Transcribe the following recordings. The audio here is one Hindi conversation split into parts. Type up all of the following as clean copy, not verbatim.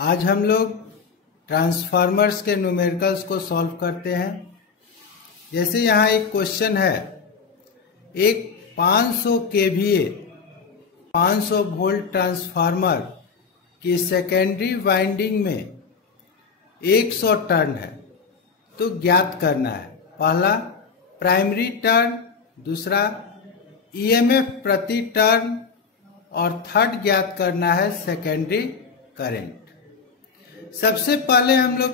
आज हम लोग ट्रांसफार्मर्स के न्यूमेरिकल्स को सॉल्व करते हैं। जैसे यहाँ एक क्वेश्चन है, एक 500 केवीए 500 वोल्ट ट्रांसफार्मर की सेकेंडरी वाइंडिंग में 100 टर्न है, तो ज्ञात करना है। पहला प्राइमरी टर्न, दूसरा ईएमएफ प्रति टर्न और थर्ड ज्ञात करना है सेकेंडरी करंट। सबसे पहले हम लोग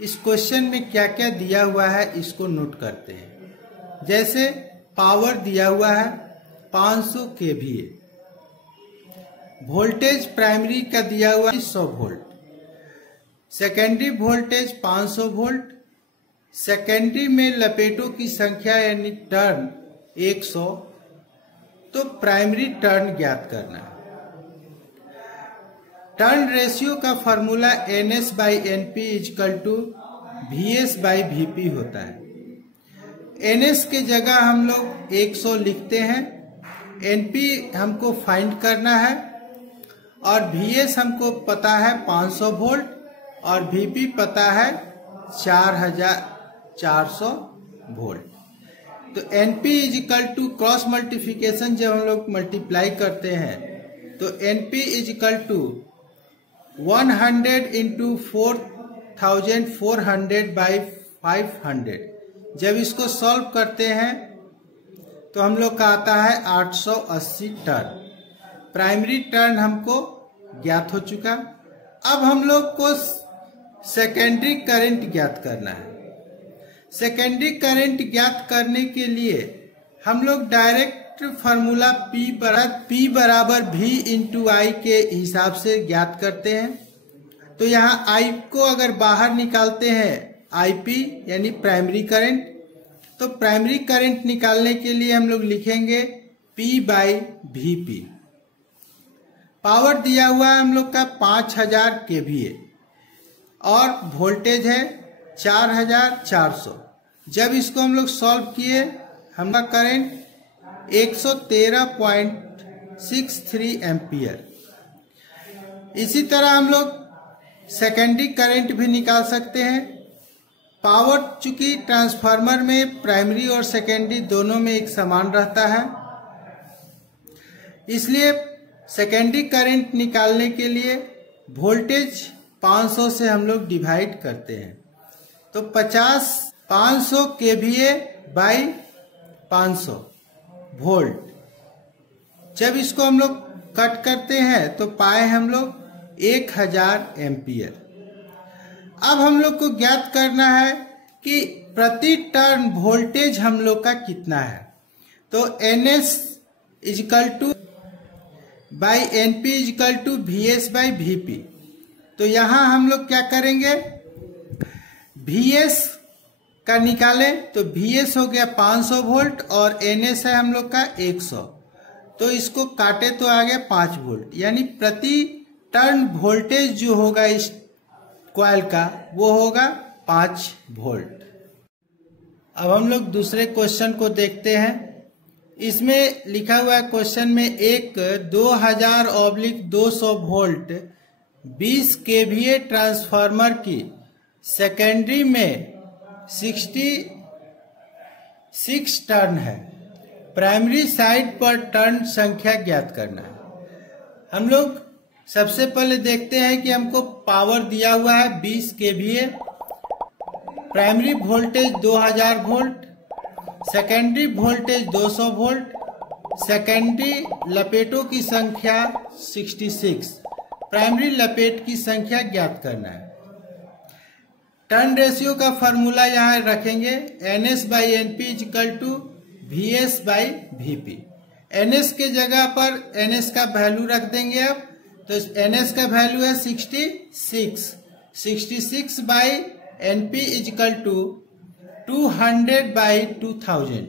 इस क्वेश्चन में क्या क्या दिया हुआ है इसको नोट करते हैं। जैसे पावर दिया हुआ है 500 केवीए, वोल्टेज प्राइमरी का दिया हुआ है 100 volt, secondary voltage 500 volt, secondary में लपेटों की संख्या यानी टर्न 100, तो प्राइमरी टर्न ज्ञात करना है। टर्न रेशियो का formula NS by NP equal to VS by VP होता है। NS के जगह हम लोग 100 लिखते हैं, NP हमको फाइंड करना है और VS हमको पता है 500 वोल्ट और VP पता है 4400 वोल्ट। तो NP equal to cross multiplication जब हम लोग मल्टीप्लाई करते हैं तो NP equal to 100 into 4400 by 500। जब इसको सॉल्व करते हैं तो हम लोग का आता है 880 टर्न। प्राइमरी टर्न हमको ज्ञात हो चुका। अब हम लोग को सेकेंडरी करंट ज्ञात करना है। सेकेंडरी करंट ज्ञात करने के लिए हम लोग डायरेक्ट फार्मूला P बराबर V इंटू आई के हिसाब से ज्ञात करते हैं। तो यहाँ I को अगर बाहर निकालते हैं IP यानी प्राइमरी करंट, तो प्राइमरी करंट निकालने के लिए हम लोग लिखेंगे P बाई VP। पावर दिया हुआ है हम लोग का 5000 केवीए और वोल्टेज है 4400। जब इसको हम लोग सॉल्व किए हमारा करंट 113.63 एम्पियर। इसी तरह हम लोग सेकेंडरी करंट भी निकाल सकते हैं। पावर चूंकि ट्रांसफार्मर में प्राइमरी और सेकेंडरी दोनों में एक समान रहता है, इसलिए सेकेंडरी करंट निकालने के लिए वोल्टेज 500 से हम लोग डिवाइड करते हैं। तो 500 केवीए बाई 500 वोल्ट। जब इसको हम लोग कट करते हैं तो पाए हम लोग 1000 एम्पियर। अब हम लोग को ज्ञात करना है कि प्रति टर्न वोल्टेज हम लोग का कितना है। तो NS equal to by NP equal to VS by VP। तो यहां हम लोग क्या करेंगे, VS का निकालें तो VS हो गया 500 वोल्ट और NS है हम लोग का 100, तो इसको काटे तो आ गया 5 वोल्ट, यानी प्रति टर्न वोल्टेज जो होगा इस कॉइल का वो होगा 5 वोल्ट। अब हम लोग दूसरे क्वेश्चन को देखते हैं। इसमें लिखा हुआ है क्वेश्चन में एक 2000/200 वोल्ट 20 केवीए ट्रांसफार्मर की सेकेंडरी में 66 टर्न है। प्राइमरी साइड पर टर्न संख्या ज्ञात करना है। हम लोग सबसे पहले देखते हैं कि हमको पावर दिया हुआ है 20 KVA, primary voltage 2000 volt, secondary voltage 200 volt, secondary लपेटों की संख्या 66, प्राइमरी लपेट की संख्या ज्ञात करना है। टर्न रेशियो का फॉर्मूला यहाँ रखेंगे NS by NP equal to VS by VP। NS के जगह पर NS का वैल्यू रख देंगे। अब तो NS का वैल्यू है 66 by NP equal to 200 by 2000।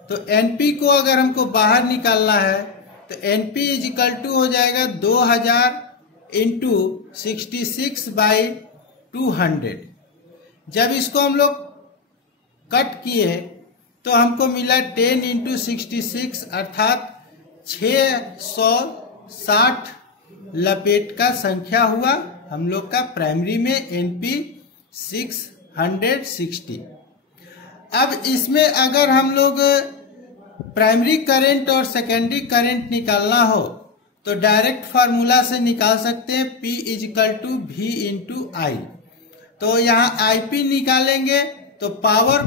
तो NP को अगर हमको बाहर निकालना है तो NP इजकल टू हो जाएगा 2000 इंटू 66 बाई 200। जब इसको हम लोग कट किए तो हमको मिला 10 इंटू 66 अर्थात 660 लपेट का संख्या हुआ हम लोग का प्राइमरी में NP 660। अब इसमें अगर हम लोग प्राइमरी करंट और सेकेंडरी करंट निकालना हो तो डायरेक्ट फार्मूला से निकाल सकते हैं, P = V × I। तो यहाँ IP निकालेंगे तो पावर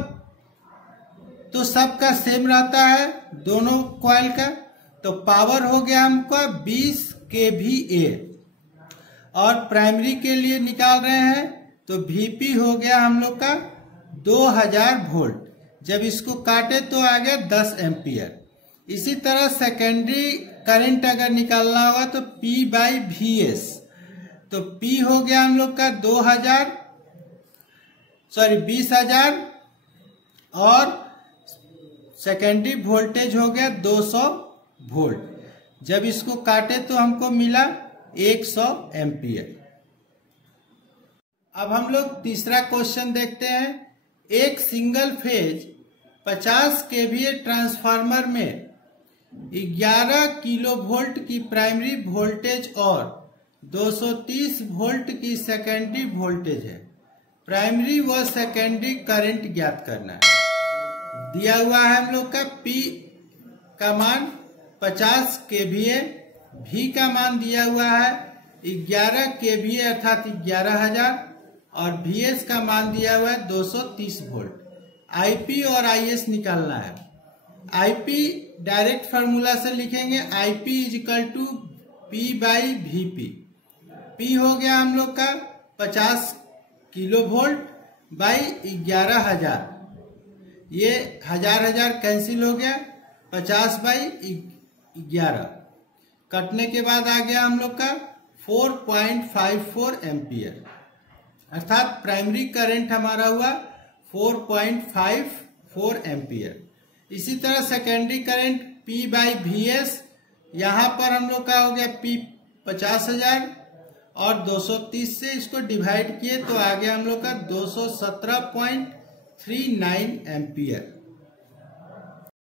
तो सबका सेम रहता है दोनों कॉइल का, तो पावर हो गया हमको 20 kVA। और प्राइमरी के लिए निकाल रहे हैं तो VP हो गया हम लोग का 2000 वोल्ट। जब इसको काटे तो आ गया 10 एम्पियर। इसी तरह सेकेंडरी करंट अगर निकालना होगा तो P/VS, तो P हो गया हम लोग का 20,000 और सेकेंडरी वोल्टेज हो गया 200 वोल्ट। जब इसको काटे तो हमको मिला 100 एम्पियर। अब हम लोग तीसरा क्वेश्चन देखते हैं। एक सिंगल फेज 50 kVA ट्रांसफार्मर में 11 किलोवोल्ट की प्राइमरी वोल्टेज और 230 वोल्ट की सेकेंडरी वोल्टेज है। प्राइमरी व सेकेंडरी करंट ज्ञात करना है। दिया हुआ है हम लोग का P का मान 50 kVA, V का मान दिया हुआ है 11 kVA अर्थात 11,000 और VS का मान दिया हुआ है 230 वोल्ट। IP और IS निकालना है। IP डायरेक्ट फार्मूला से लिखेंगे, IP = P/VP। P हो गया हम लोग का 50 किलोवोल्ट बाई 11,000, ये 1000 कैंसिल हो गया, 50/11 कटने के बाद आ गया हम लोग का 4.54 एम्पियर, अर्थात प्राइमरी करंट हमारा हुआ 4.54 एम्पियर। इसी तरह सेकेंडरी करंट P/VS, यहाँ पर हम लोग का हो गया P 50,000 और 230 से इसको डिवाइड किए तो आ गया हम लोग का 217.39 एम्पियर।